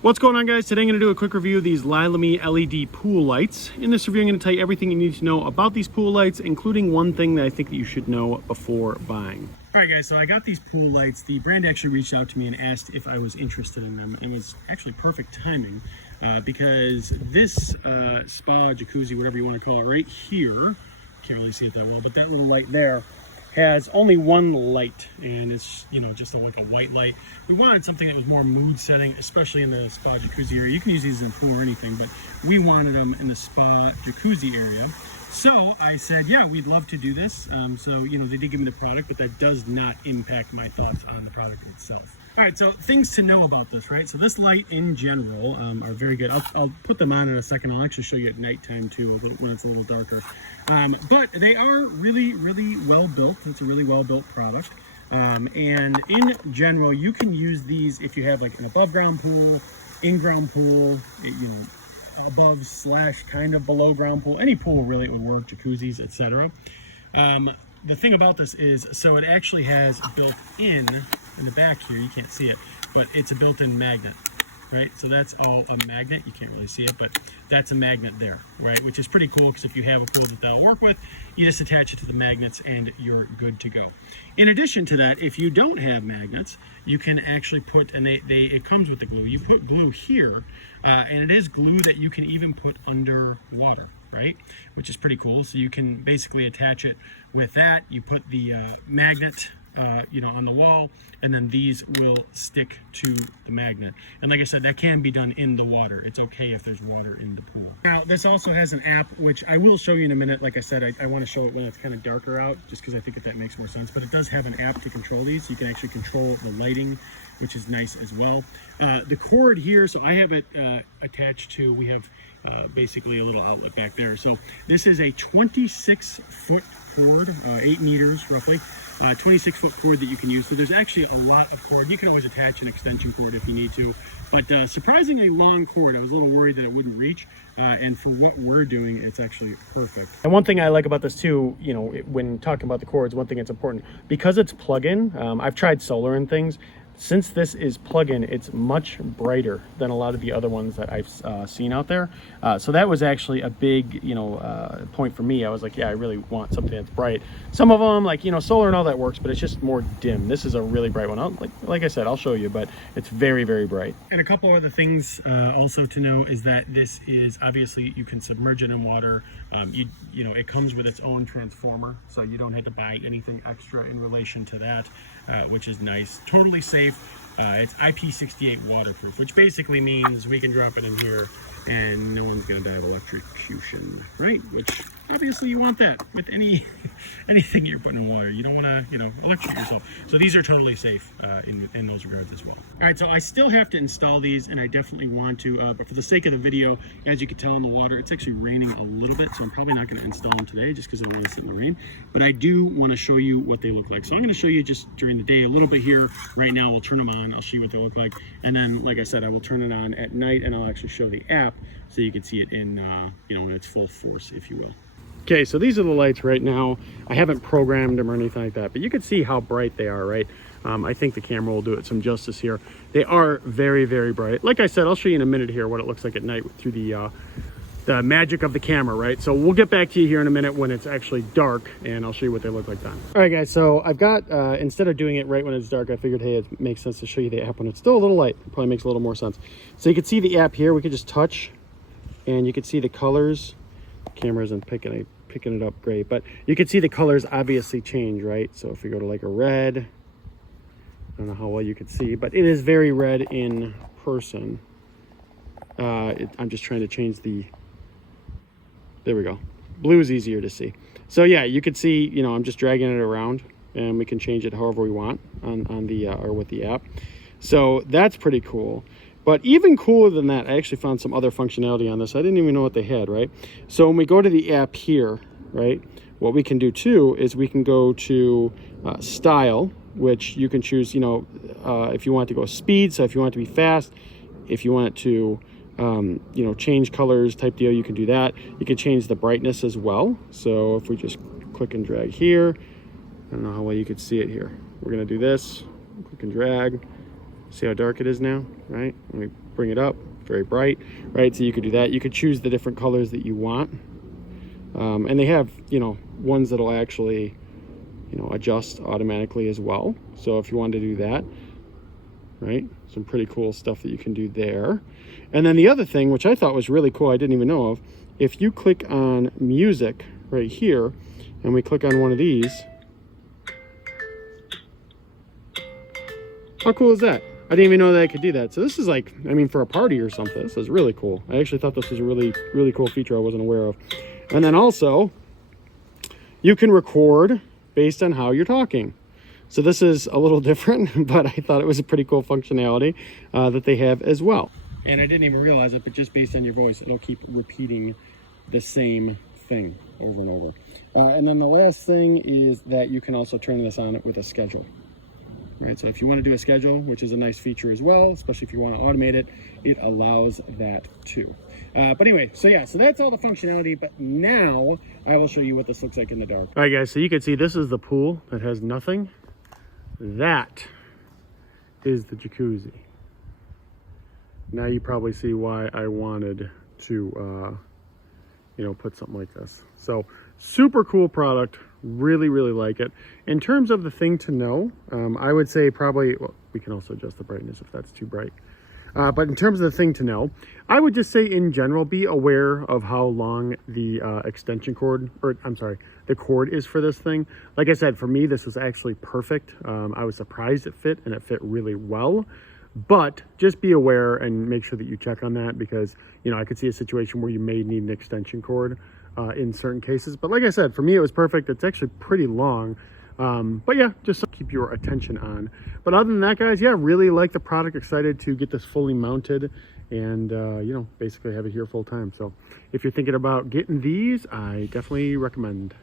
What's going on, guys? Today I'm going to do a quick review of these LyLmLe LED Pool Lights. In this review I'm going to tell you everything you need to know about these pool lights, including one thing that I think that you should know before buying. Alright guys, so I got these pool lights. The brand actually reached out to me and asked if I was interested in them. It was actually perfect timing because this spa, jacuzzi, whatever you want to call it, right here, can't really see it that well, but that little light there has only one light, and it's, you know, just like a white light. We wanted something that was more mood setting, especially in the spa jacuzzi area. You can use these in the pool or anything, but we wanted them in the spa jacuzzi area. So I said, yeah, we'd love to do this. So, you know, they did give me the product, but that does not impact my thoughts on the product itself. All right, so things to know about this, right? So this light in general are very good. I'll put them on in a second. I'll actually show you at nighttime too, when it's a little darker. But they are really, really well built. It's a really well built product. And in general, you can use these if you have like an above ground pool, in-ground pool, you know, above / kind of below ground pool. Any pool really it would work, jacuzzis, etc. The thing about this is, so it actually has built in the back here, you can't see it, but it's a built-in magnet, right? So that's all a magnet. You can't really see it, but that's a magnet there, right? Which is pretty cool, because if you have a pool that'll work with, you just attach it to the magnets and you're good to go. In addition to that, if you don't have magnets, you can actually put, and it comes with the glue. You put glue here, and it is glue that you can even put under water, right? Which is pretty cool. So you can basically attach it with that. You put the magnet you know, on the wall, and then these will stick to the magnet. And like I said, that can be done in the water. It's okay if there's water in the pool. Now, this also has an app, which I will show you in a minute. Like I said, I want to show it when it's kind of darker out, just because I think that makes more sense. But it does have an app to control these. You can actually control the lighting, which is nice as well. The cord here, so I have it attached to, we have basically a little outlet back there. So this is a 26-foot cord, 8 meters roughly, 26-foot cord that you can use. So there's actually a lot of cord. You can always attach an extension cord if you need to, but surprisingly long cord. I was a little worried that it wouldn't reach, and for what we're doing, it's actually perfect. And one thing I like about this too, you know, when talking about the cords, one thing that's important, because it's plug-in, I've tried solar and things. Since this is plug-in, it's much brighter than a lot of the other ones that I've seen out there. So that was actually a big, you know, point for me. I was like, yeah, I really want something that's bright. Some of them, like, you know, solar and all that works, but it's just more dim. This is a really bright one. Like I said, I'll show you, but it's very, very bright. And a couple other things also to know is that this is, obviously, you can submerge it in water. You know, it comes with its own transformer, so you don't have to buy anything extra in relation to that, which is nice. Totally safe. It's Ip68 Waterproof, which basically means we can drop it in here and no one's going to die of electrocution, right? Which obviously you want that with anything you're putting in water. You don't want to, you know, electrocute yourself. So these are totally safe in those regards as well. All right, so I still have to install these, and I definitely want to, but for the sake of the video, as you can tell in the water, it's actually raining a little bit, so I'm probably not going to install them today just because I don't want to sit in the rain. But I do want to show you what they look like. So I'm going to show you just during the day a little bit here. Right now, we'll turn them on. I'll show you what they look like. And then, like I said, I will turn it on at night, and I'll actually show the app so you can see it in, you know, in its full force, if you will. Okay, so these are the lights right now. I haven't programmed them or anything like that, but you can see how bright they are, right? I think the camera will do it some justice here. They are very, very bright. Like I said, I'll show you in a minute here what it looks like at night through the magic of the camera, right? So we'll get back to you here in a minute when it's actually dark, and I'll show you what they look like then. All right, guys, so I've got, instead of doing it right when it's dark, I figured, hey, it makes sense to show you the app when it's still a little light. It probably makes a little more sense. So you can see the app here. We could just touch, and you can see the colors. The camera isn't picking it up great, but you can see the colors obviously change, right? So if we go to like a red, I don't know how well you can see, but it is very red in person. I'm just trying to change the, there we go. Blue is easier to see. So yeah, you can see, you know, I'm just dragging it around, and we can change it however we want on the or with the app. So that's pretty cool. But even cooler than that, I actually found some other functionality on this. I didn't even know what they had, right? So when we go to the app here, right, what we can do too is we can go to style, which you can choose, you know, if you want to go speed, so if you want it to be fast, if you want it to, you know, change colors type deal, you can do that. You can change the brightness as well. So if we just click and drag here, I don't know how well you could see it here. We're gonna do this, click and drag. See how dark it is now, right? When we bring it up, very bright, right? So you could do that. You could choose the different colors that you want. And they have, you know, ones that'll actually, you know, adjust automatically as well. So if you wanted to do that, right? Some pretty cool stuff that you can do there. And then the other thing, which I thought was really cool, I didn't even know of, if you click on music right here, and we click on one of these, how cool is that? I didn't even know that I could do that. So this is like, I mean, for a party or something, this is really cool. I actually thought this was a really, really cool feature I wasn't aware of. And then also, you can record based on how you're talking. So this is a little different, but I thought it was a pretty cool functionality that they have as well. And I didn't even realize it, but just based on your voice, it'll keep repeating the same thing over and over. And then the last thing is that you can also turn this on with a schedule. Right, so if you want to do a schedule, which is a nice feature as well, especially if you want to automate it, it allows that too. But anyway, so yeah, so that's all the functionality, but now I will show you what this looks like in the dark. All right, guys, so you can see this is the pool that has nothing. That is the jacuzzi. Now you probably see why I wanted to, you know, put something like this. So super cool product. Really, really like it. In terms of the thing to know, I would say probably, well, we can also adjust the brightness if that's too bright. But in terms of the thing to know, I would just say in general, be aware of how long the extension cord, or I'm sorry, the cord is for this thing. Like I said, for me, this was actually perfect. I was surprised it fit, and it fit really well. But just be aware and make sure that you check on that, because, you know, I could see a situation where you may need an extension cord in certain cases. But like I said, for me, it was perfect. It's actually pretty long. But yeah, just keep your attention on. But other than that, guys, yeah, really like the product. Excited to get this fully mounted and, you know, basically have it here full time. So if you're thinking about getting these, I definitely recommend.